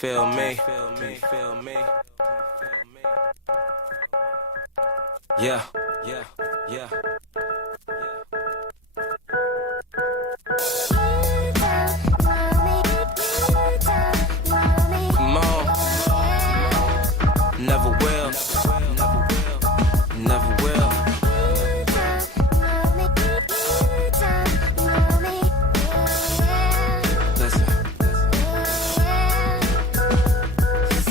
feel me? Yeah, yeah, yeah. Come on. Never will. Never will. Listen.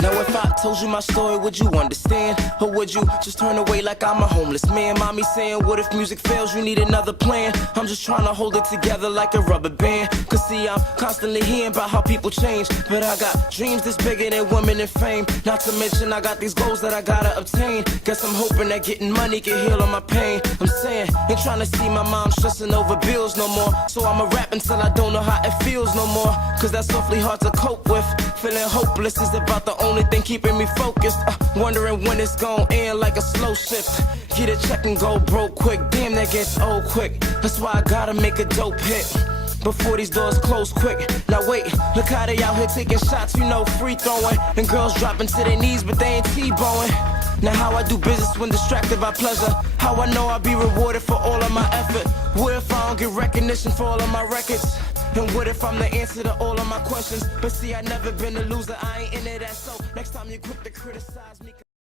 Now if I told you my story, would you understand? Or would you just turn away like I'm a homeless man? Mommy saying, what if music fails, you need another plan? I'm just trying to hold it together like a rubber band. Cause see, I'm constantly hearing about how people change, but I got dreams that's bigger than women and fame. Not to mention I got these goals that I gotta obtain. Guess I'm hoping that getting money can heal all my pain. I'm saying, ain't trying to see my mom stressing over bills no more. So I'ma rap until I don't know how it feels no more. Cause that's awfully hard to cope with. Feeling hopeless is about the only thing keeping me focused. Wondering when it's gon' end like a slow shift. Get a check and go broke quick. Damn, that gets old quick. That's why I gotta make a dope hit before these doors close quick. Now wait, look how they out here taking shots, you know, free throwing. And girls dropping to their knees, but they ain't T-bowing. Now how I do business when distracted by pleasure. How I know I'll be rewarded for all of my effort. What if I don't get recognition for all of my records? And what if I'm the answer to all of my questions? But see, I never been a loser, I ain't into that. So next time you quick to criticize me.